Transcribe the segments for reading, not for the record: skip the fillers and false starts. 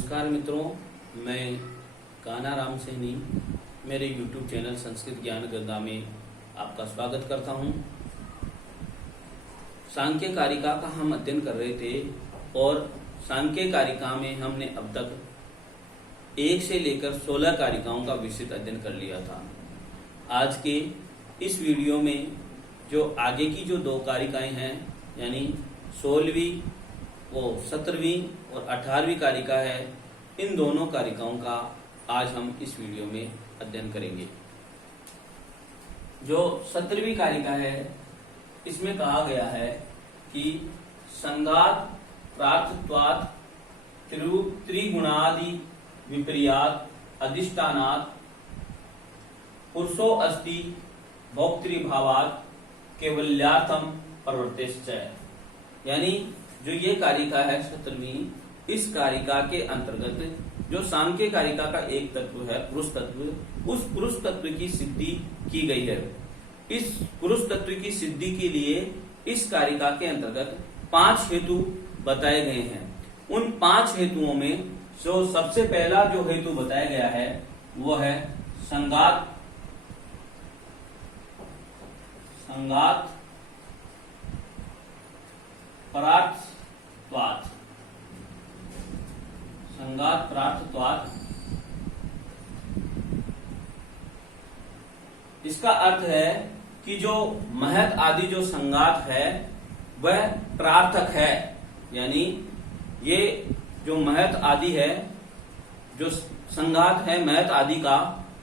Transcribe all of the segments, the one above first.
नमस्कार मित्रों, मैं कान्हा राम सैनी मेरे YouTube चैनल संस्कृत ज्ञान गदा में आपका स्वागत करता हूं। सांख्य कारिका का हम अध्ययन कर रहे थे और सांख्य कारिका में हमने अब तक 1 से लेकर 16 कारिकाओं का विस्तृत अध्ययन कर लिया था। आज के इस वीडियो में जो आगे की जो 2 कारिकाएं हैं, यानी 16वीं वो 17वीं और 18वीं कारिका है, इन दोनों कारिकाओं का आज हम इस वीडियो में अध्ययन करेंगे। जो 17वीं कारिका है, इसमें कहा गया है कि संगात प्रार्थत्वात् त्रिगुणादि विपर्यात् अधिष्ठानात् पुरुषो अस्ति भोक्तृभावात् केवल्यार्थम प्रवृत्तिश्च। यानी जो ये कारिका है 17वीं, इस कारिका के अंतर्गत जो सांख्य कारिका का एक तत्व है पुरुष तत्व, उस पुरुष तत्व की सिद्धि की गई है। इस पुरुष तत्व की सिद्धि के लिए इस कारिका के अंतर्गत 5 हेतु बताए गए हैं। उन 5 हेतुओं में जो सबसे पहला जो हेतु बताया गया है वो है संगात परार्थत्वात्। संगात परार्थत्वात्, इसका अर्थ है कि जो महत आदि जो संगात है वह प्रार्थक है। यानी ये जो महत आदि है, जो संगात है महत आदि का,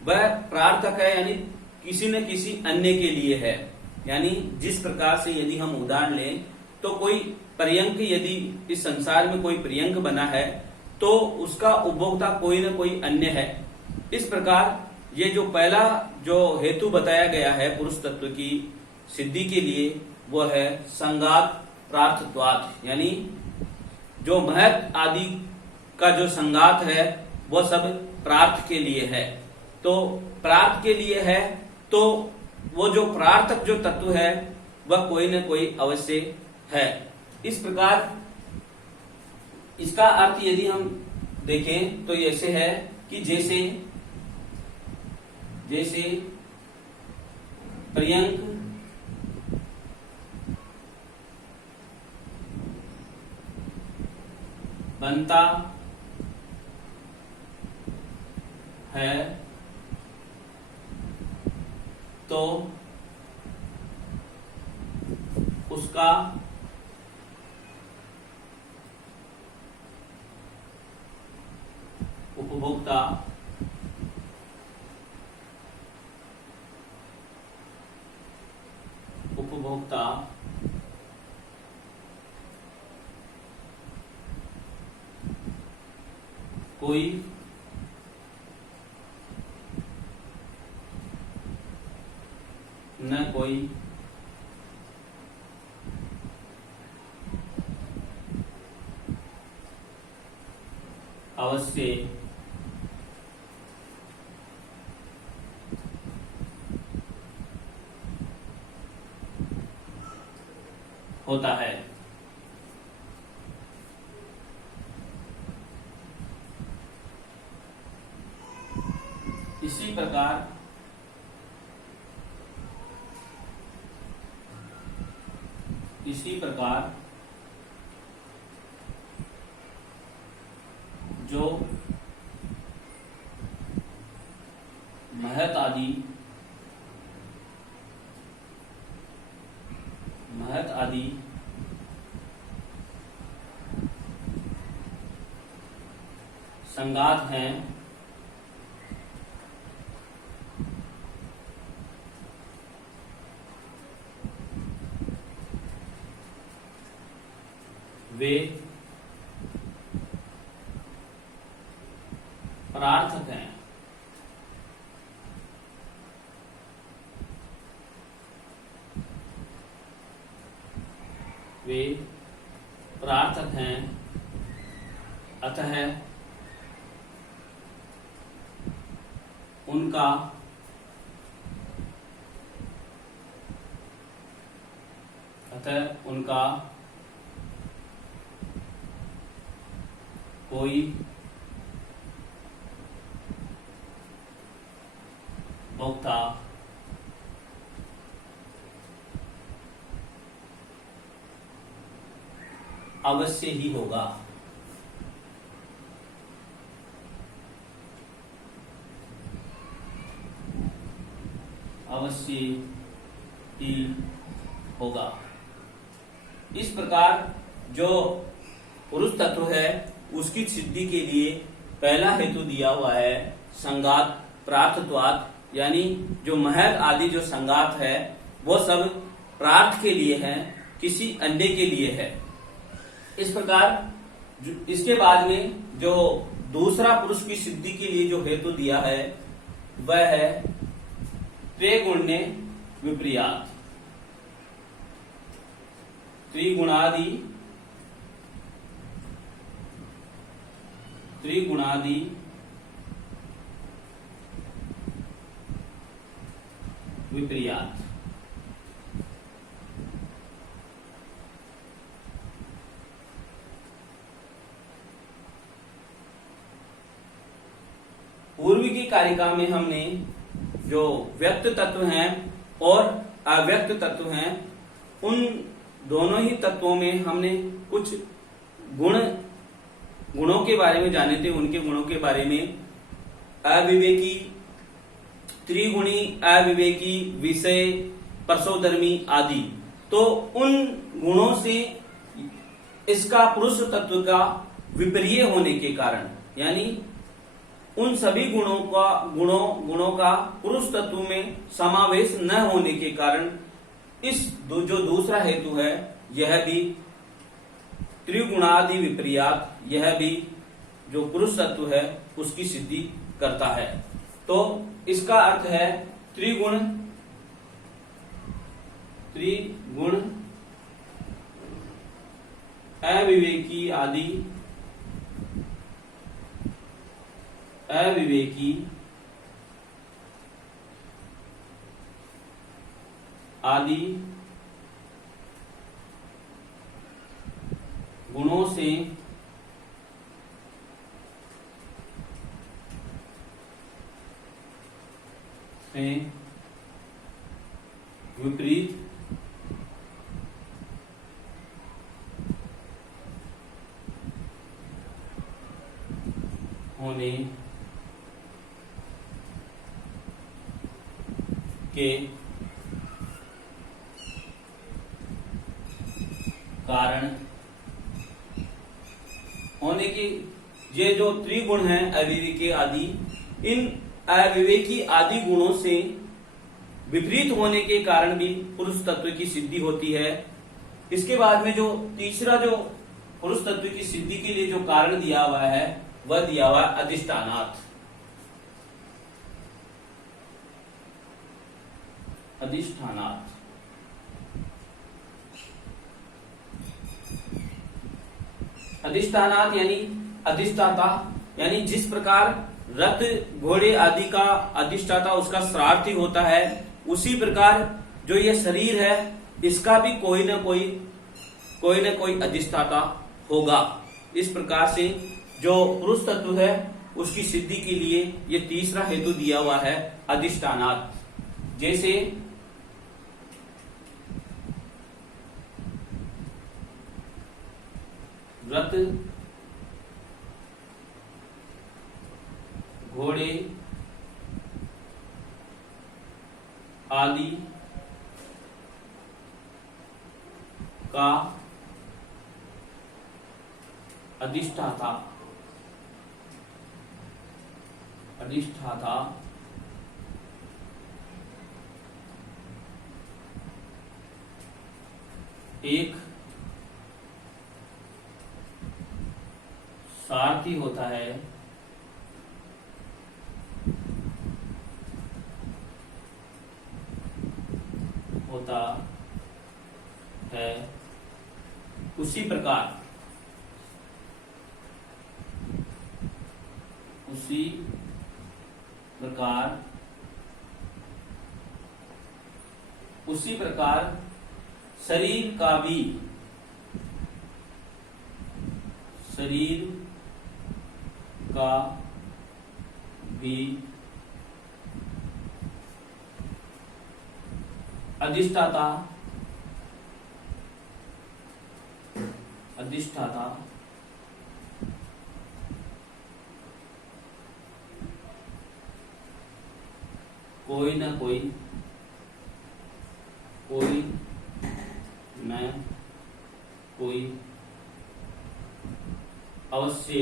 वह प्रार्थक है, यानी किसी न किसी अन्य के लिए है। यानी जिस प्रकार से यदि हम उदाहरण लें तो कोई पर्यंक, यदि इस संसार में कोई पर्यंक बना है तो उसका उपभोक्ता कोई न कोई अन्य है। इस प्रकार ये जो पहला जो हेतु बताया गया है पुरुष तत्व की सिद्धि के लिए वो है संगात प्रार्थत्वात्। यानी जो महत आदि का जो संगात है वह सब प्रार्थ के लिए है। तो प्रार्थ के लिए है तो वो जो प्रार्थक जो तत्व है वह कोई न कोई अवश्य है। इस प्रकार इसका अर्थ यदि हम देखें तो ऐसे है कि जैसे पर्यंक बनता है तो उसका उपभोक्ता कोई न कोई अवश्य होता है। इसी प्रकार जो महत आदि संगात हैं वे प्रार्थक हैं। वे प्रार्थक हैं, अतः उनका कोई भोक्ता अवश्य ही होगा। अवश्य ही होगा। इस प्रकार जो पुरुष तत्व है उसकी सिद्धि के लिए पहला हेतु दिया हुआ है संगात प्रार्थत्वात्, यानी जो महत आदि जो संगात है वो सब प्रार्थ के लिए है, किसी अन्य के लिए है। इस प्रकार इसके बाद में जो दूसरा पुरुष की सिद्धि के लिए जो हेतु दिया है वह है त्रिगुण्य विपर्यात्। त्रिगुणादि विपर्यात्। पूर्व की कारिका में हमने जो व्यक्त तत्व हैं और अव्यक्त तत्व हैं उन दोनों ही तत्वों में हमने कुछ गुणों के बारे में जाने थे। उनके गुणों के बारे में अविवेकी, त्रिगुणी, अविवेकी, विषय, परसोधर्मी आदि। तो उन गुणों से इसका पुरुष तत्व का विपर्य होने के कारण, यानी उन सभी गुणों का पुरुष तत्व में समावेश न होने के कारण इस जो दूसरा हेतु है यह भी त्रिगुणादि विपर्यात्, यह भी जो पुरुष तत्व है उसकी सिद्धि करता है। तो इसका अर्थ है त्रिगुण अविवेकी आदि गुणों से विपरीत होने के कारण होने की ये जो त्रिगुण हैं अविवेकी आदि, इन अविवेकी आदि गुणों से विपरीत होने के कारण भी पुरुष तत्व की सिद्धि होती है। इसके बाद में जो तीसरा जो पुरुष तत्व की सिद्धि के लिए जो कारण दिया हुआ है वह दिया हुआ है अधिष्ठानात्। अधिष्ठानात् यानी अधिष्ठाता, यानी जिस प्रकार रथ घोड़े आदि का अधिष्ठाता उसका सारथी होता है, उसी प्रकार जो ये शरीर है इसका भी कोई न कोई अधिष्ठाता होगा। इस प्रकार से जो पुरुष तत्व है उसकी सिद्धि के लिए ये तीसरा हेतु दिया हुआ है अधिष्ठानात्। जैसे रथ घोड़े आदि का अधिष्ठाता एक सारथी होता है, उसी प्रकार शरीर का भी अधिष्ठाता अधिष्ठाता कोई न कोई अवश्य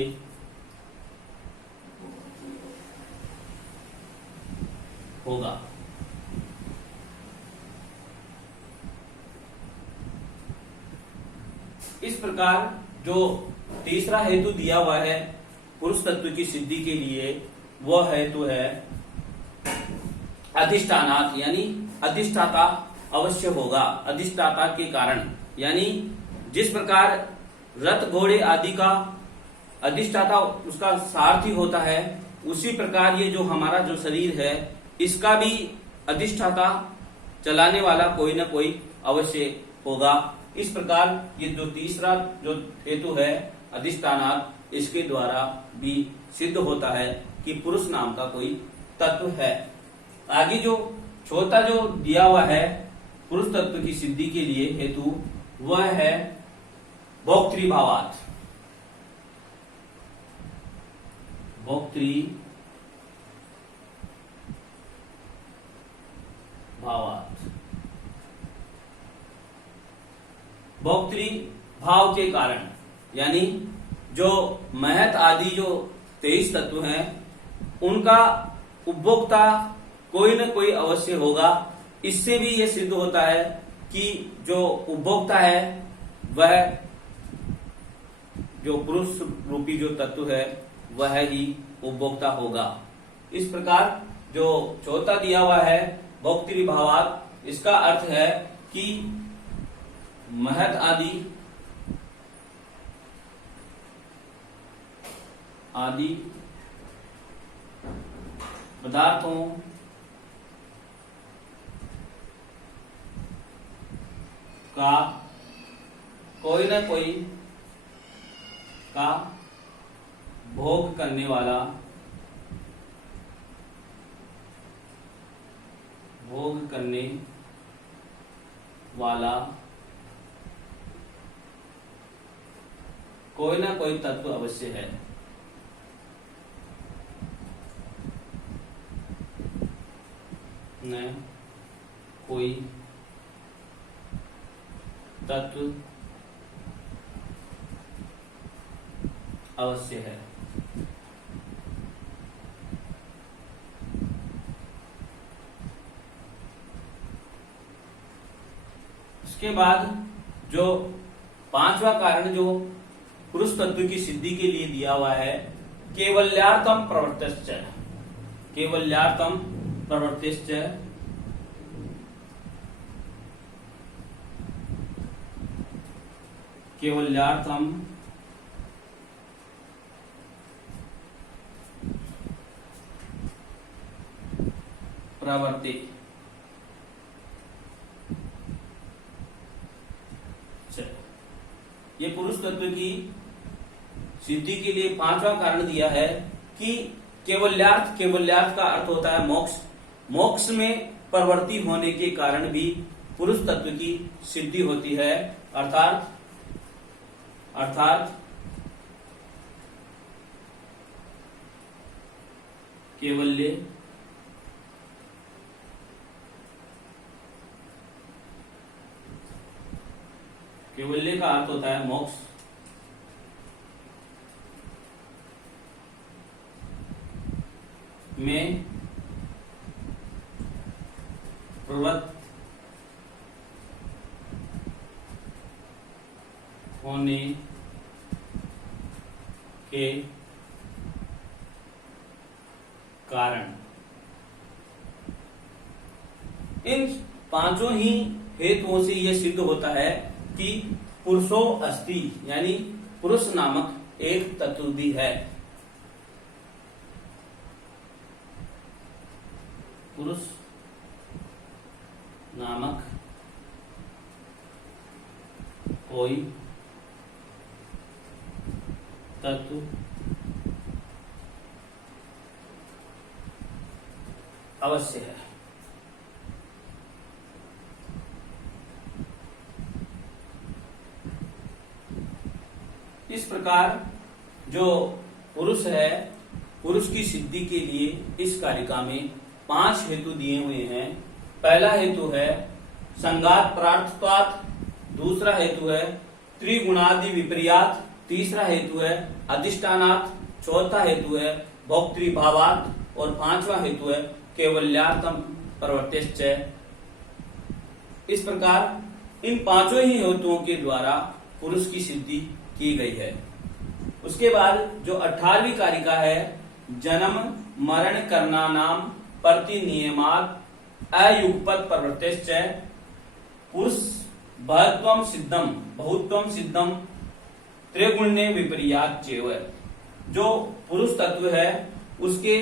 होगा। इस प्रकार जो तीसरा हेतु दिया हुआ है पुरुष तत्व की सिद्धि के लिए, वह हेतु है अधिष्ठानात्, यानी अधिष्ठाता अवश्य होगा। अधिष्ठाता के कारण, यानी जिस प्रकार रथ घोड़े आदि का अधिष्ठाता उसका सारथी होता है, उसी प्रकार ये जो हमारा जो शरीर है इसका भी अधिष्ठाता चलाने वाला कोई न कोई अवश्य होगा। इस प्रकार ये जो तीसरा जो हेतु है अधिष्ठानात्, इसके द्वारा भी सिद्ध होता है कि पुरुष नाम का कोई तत्व है। आगे जो चौथा जो दिया हुआ है पुरुष तत्व की सिद्धि के लिए हेतु, वह है भोक्तृभावात्। भोक्तृ भाव के कारण, यानी जो महत आदि जो 23 तत्व हैं उनका उपभोक्ता कोई न कोई अवश्य होगा। इससे भी यह सिद्ध होता है कि जो उपभोक्ता है वह जो पुरुष रूपी जो तत्व है वह ही उपभोक्ता होगा। इस प्रकार जो चौथा दिया हुआ है भोक्तृभावात्, इसका अर्थ है कि महत आदि पदार्थों का कोई न कोई का भोग करने वाला कोई ना कोई तत्व अवश्य है। न कोई तत्व अवश्य है। उसके बाद जो पांचवा कारण जो पुरुष तत्व की सिद्धि के लिए दिया हुआ है, केवल्यार्थम प्रवृत्तिश्च। केवल्यार्थम प्रवृत्तिश्च, केवल्यार्थम प्रवृत्ति। ये पुरुष तत्व की सिद्धि के लिए पांचवा कारण दिया है कि केवल्यार्थ। केवल्यार्थ का अर्थ होता है मोक्ष। मोक्ष में परवर्ती होने के कारण भी पुरुष तत्व की सिद्धि होती है। अर्थात केवल्य केवल्य का अर्थ होता है मोक्ष। में प्रवृत्त होने के कारण। इन पांचों ही हेतुओं से यह सिद्ध होता है कि पुरुषो अस्ति, यानी पुरुष नामक एक तत्व भी है। पुरुष नामक कोई तत्व अवश्य है। इस प्रकार जो पुरुष है, पुरुष की सिद्धि के लिए इस कारिका में 5 हेतु दिए हुए हैं। पहला हेतु है संगात प्रार्थत्वात्, दूसरा हेतु है त्रिगुणादि विपर्यात्, तीसरा हेतु है अधिष्ठानात्, चौथा हेतु है भोक्तृभावात् और 5वां हेतु है कैवल्यार्थम प्रवर्तेश्च। इस प्रकार इन 5 ही हेतुओं के द्वारा पुरुष की सिद्धि की गई है। उसके बाद जो 18वीं कारिका है जन्म मरण करणानाम प्रतिनियमात् अयुगपत् प्रवर्तेश्च, पुरुष बहुत्वम सिद्धम त्रिगुण्य विपर्यात् चैव। जो पुरुष तत्व है उसके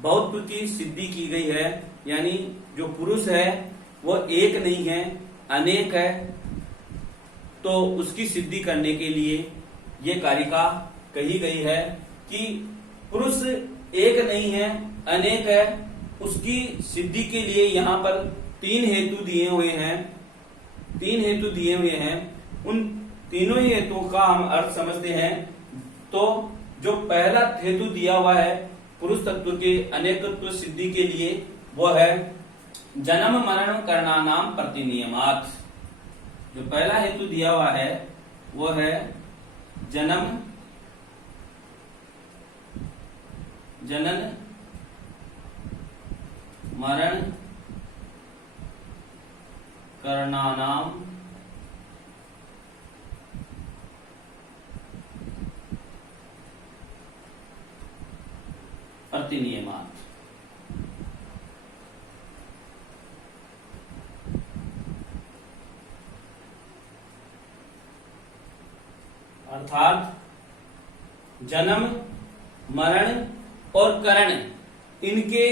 बहुत्व की सिद्धि की गई है, यानी जो पुरुष है वो एक नहीं है, अनेक है। तो उसकी सिद्धि करने के लिए ये कारिका कही गई है कि पुरुष एक नहीं है, अनेक है। उसकी सिद्धि के लिए यहाँ पर 3 हेतु दिए हुए हैं। 3 हेतु दिए हुए हैं, उन तीनों ही हेतुओं का हम अर्थ समझते हैं। तो जो पहला हेतु दिया हुआ है पुरुष तत्व के अनेकत्व सिद्धि के लिए वो है जन्म मरण करणानाम प्रतिनियमात्। जो पहला हेतु दिया हुआ है वो है जनन मरण करणानाम प्रतिनियमात्। अर्थात जन्म मरण और करण, इनके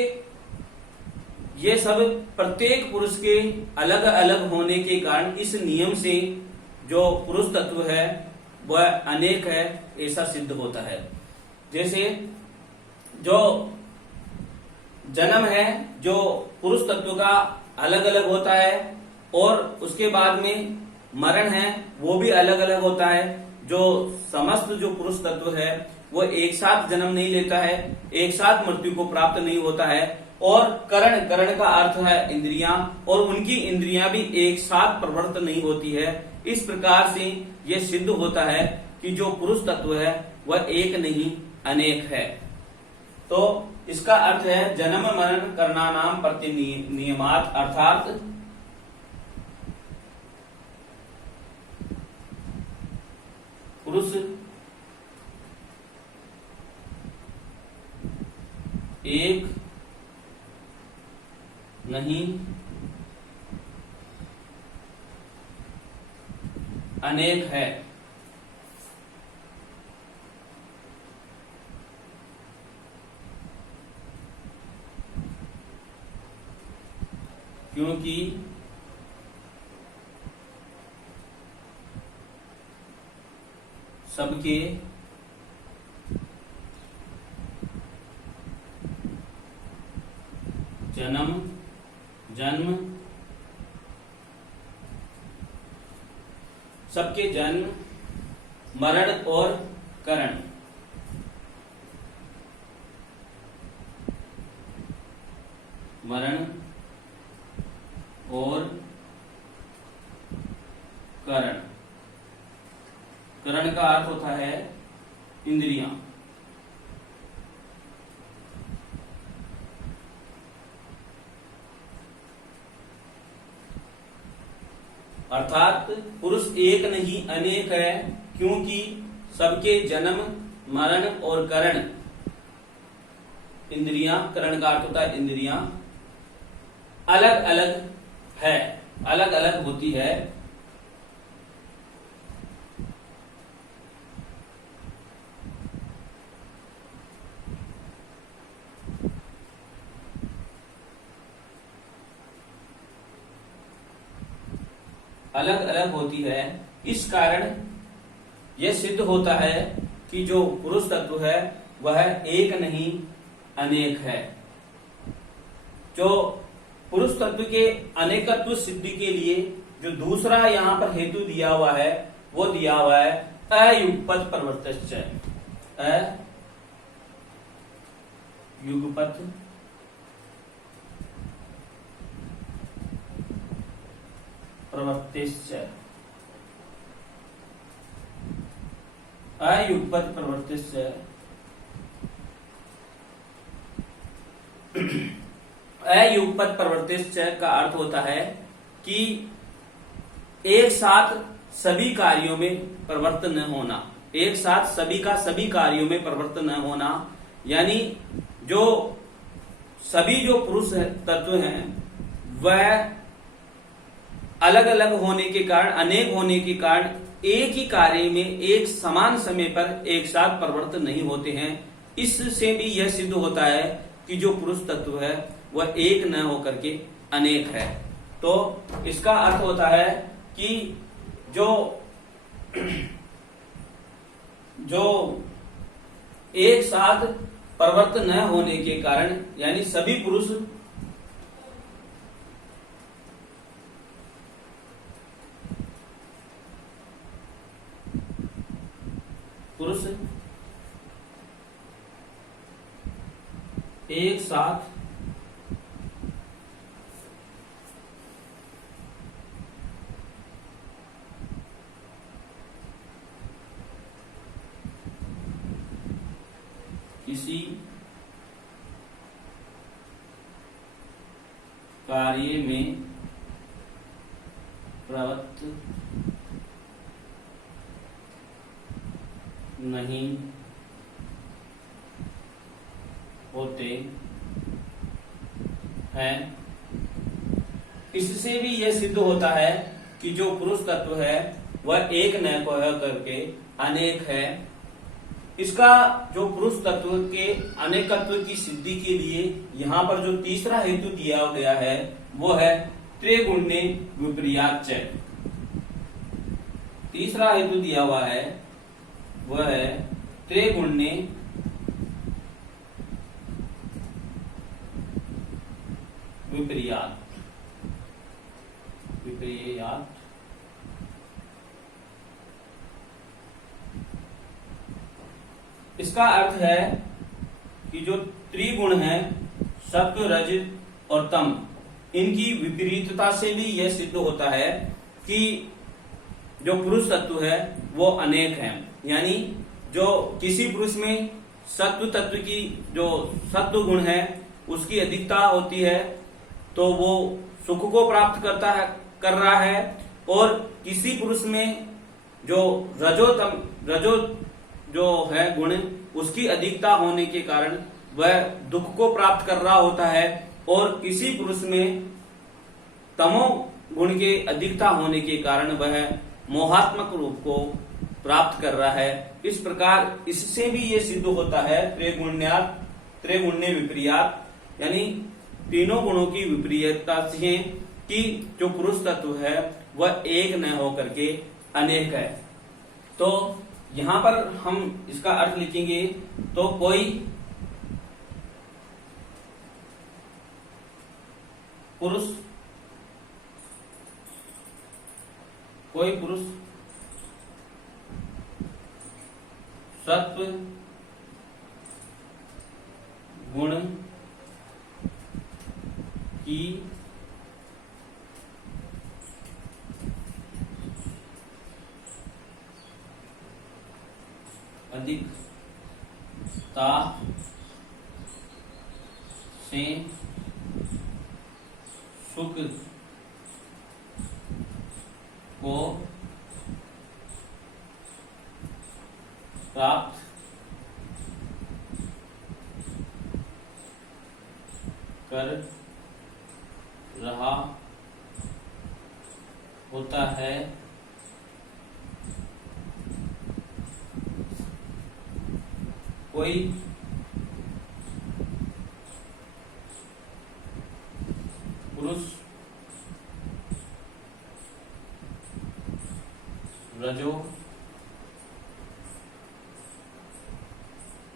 ये सब प्रत्येक पुरुष के अलग अलग होने के कारण इस नियम से जो पुरुष तत्व है वह अनेक है ऐसा सिद्ध होता है। जैसे जो जन्म है जो पुरुष तत्व का अलग अलग होता है, और उसके बाद में मरण है वो भी अलग अलग होता है। जो समस्त जो पुरुष तत्व है वो एक साथ जन्म नहीं लेता है, एक साथ मृत्यु को प्राप्त नहीं होता है। और करण का अर्थ है इंद्रियां, और उनकी इंद्रियां भी एक साथ प्रवृत्त नहीं होती है। इस प्रकार से ये सिद्ध होता है कि जो पुरुष तत्व है वह एक नहीं अनेक है। तो इसका अर्थ है जन्म मरण करणानाम प्रतिनियमात्, अर्थात पुरुष एक नहीं अनेक है। क्योंकि सबके जन्म सबके जन्म मरण और करण मरण और करण। करण का अर्थ होता है इंद्रियां। अर्थात पुरुष एक नहीं अनेक है, क्योंकि सबके जन्म मरण और करण इंद्रियां, करण का अर्थ होता है इंद्रियां, अलग अलग है, अलग अलग होती है। अलग अलग होती है। इस कारण यह सिद्ध होता है कि जो पुरुष तत्व है वह एक नहीं अनेक है। जो पुरुष तत्व के अनेकत्व सिद्धि के लिए जो दूसरा यहाँ पर हेतु दिया हुआ है वो दिया हुआ है अयुगपत प्रवृत्तिश्च। अयुगपत प्रवृत्तिश्च, अयुगपत प्रवृत्तिश्च। अयुगपत प्रवृत्तिश्च का अर्थ होता है कि एक साथ सभी कार्यों में प्रवृत्त न होना, एक साथ सभी का सभी कार्यों में प्रवृत्त न होना, यानी जो सभी जो पुरुष तत्व हैं वह अलग अलग होने के कारण, अनेक होने के कारण एक ही कार्य में एक समान समय पर एक साथ प्रवृत्त नहीं होते हैं। इससे भी यह सिद्ध होता है कि जो पुरुष तत्व है वह एक न होकर के अनेक है। तो इसका अर्थ होता है कि जो एक साथ प्रवृत्त न होने के कारण, यानी सभी पुरुष एक साथ किसी कार्य में प्रवृत्त नहीं होते हैं। इससे भी यह सिद्ध होता है कि जो पुरुष तत्व है वह एक न होकर करके अनेक है। इसका जो पुरुष तत्व के अनेकत्व की सिद्धि के लिए यहाँ पर जो तीसरा हेतु दिया गया है वो है त्रिगुण्य विपर्याच्च। तीसरा हेतु दिया हुआ है वह है त्रिगुण्य विपर्यात। विपर्यात इसका अर्थ है कि जो त्रिगुण है सत्व, रज और तम, इनकी विपरीतता से भी यह सिद्ध होता है कि जो पुरुष तत्व है वो अनेक है। यानी जो किसी पुरुष में सत्व तत्व की जो सत्व गुण है उसकी अधिकता होती है तो वो सुख को प्राप्त कर रहा है, और किसी पुरुष में जो रजो जो है गुण उसकी अधिकता होने के कारण वह दुख को प्राप्त कर रहा होता है, और किसी पुरुष में तमो गुण के अधिकता होने के कारण वह मोहात्मक रूप को प्राप्त कर रहा है। इस प्रकार इससे भी ये सिद्ध होता है त्रिगुण्य विपर्यात, यानी तीनों गुणों की विपरीतता से कि जो पुरुष तत्व है वह एक न होकर के अनेक है। तो यहां पर हम इसका अर्थ लिखेंगे तो कोई पुरुष सत्व गुण की अधिकता से सुख को प्राप्त कर रहा होता है, कोई पुरुष रजो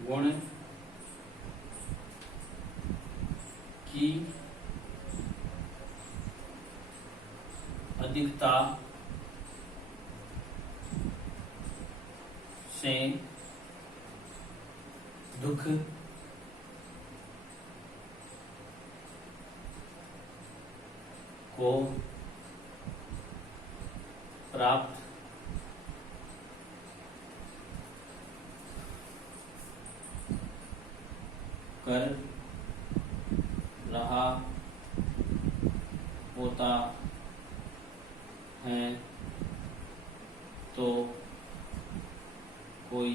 गुण की अधिकता से दुख को प्राप्त कर रहा होता है तो कोई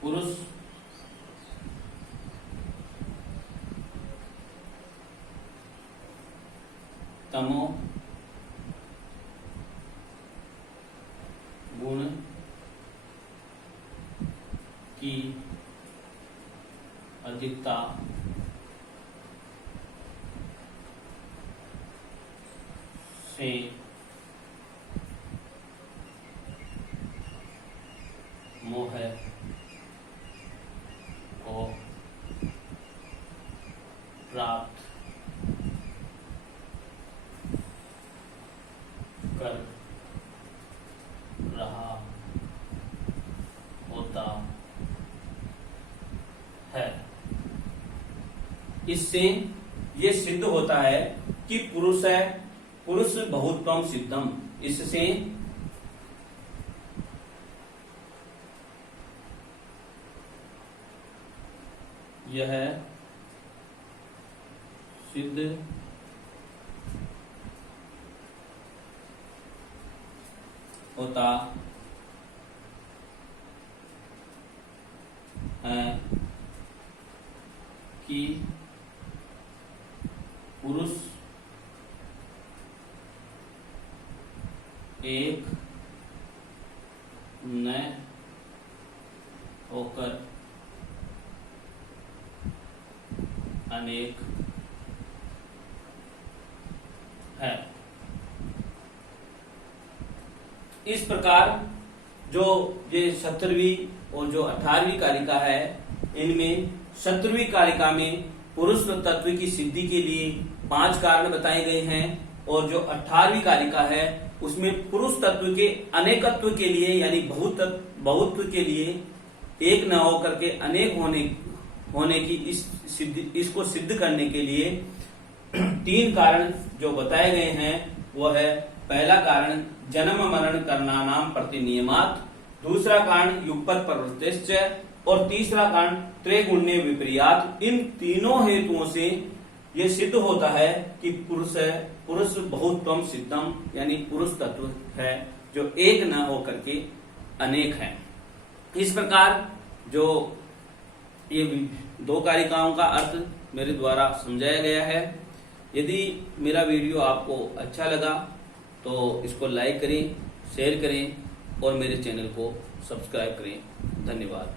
पुरुष तमो गुण की अधिकता से मोह को प्राप्त कर रहा होता है। इससे ये सिद्ध होता है कि पुरुष है, पुरुष बहुत्वम सिद्धम। इससे यह सिद्ध होता है कि पुरुष एक न होकर अनेक है। इस प्रकार जो ये 17वीं और जो 18वीं कारिका है, इनमें 17वीं कारिका में पुरुष तत्व की सिद्धि के लिए 5 कारण बताए गए हैं और जो 18वीं कारिका है उसमें पुरुष तत्व के अनेकत्व के लिए यानी बहुत्व के लिए एक न होकर के अनेक होने की इसको सिद्ध करने के लिए 3 कारण जो बताए गए हैं वो है, पहला कारण जन्म मरण करना नाम प्रतिनियमात, दूसरा कारण युगपत प्रवृत्तिश्च और तीसरा कारण त्रैगुण्य विपर्यात। इन तीनों हेतुओं से ये सिद्ध होता है कि पुरुष बहुत्वम सिद्धम यानी पुरुष तत्व है जो एक न होकर के अनेक है। इस प्रकार जो ये 2 कारिकाओं का अर्थ मेरे द्वारा समझाया गया है। यदि मेरा वीडियो आपको अच्छा लगा तो इसको लाइक करें, शेयर करें और मेरे चैनल को सब्सक्राइब करें। धन्यवाद।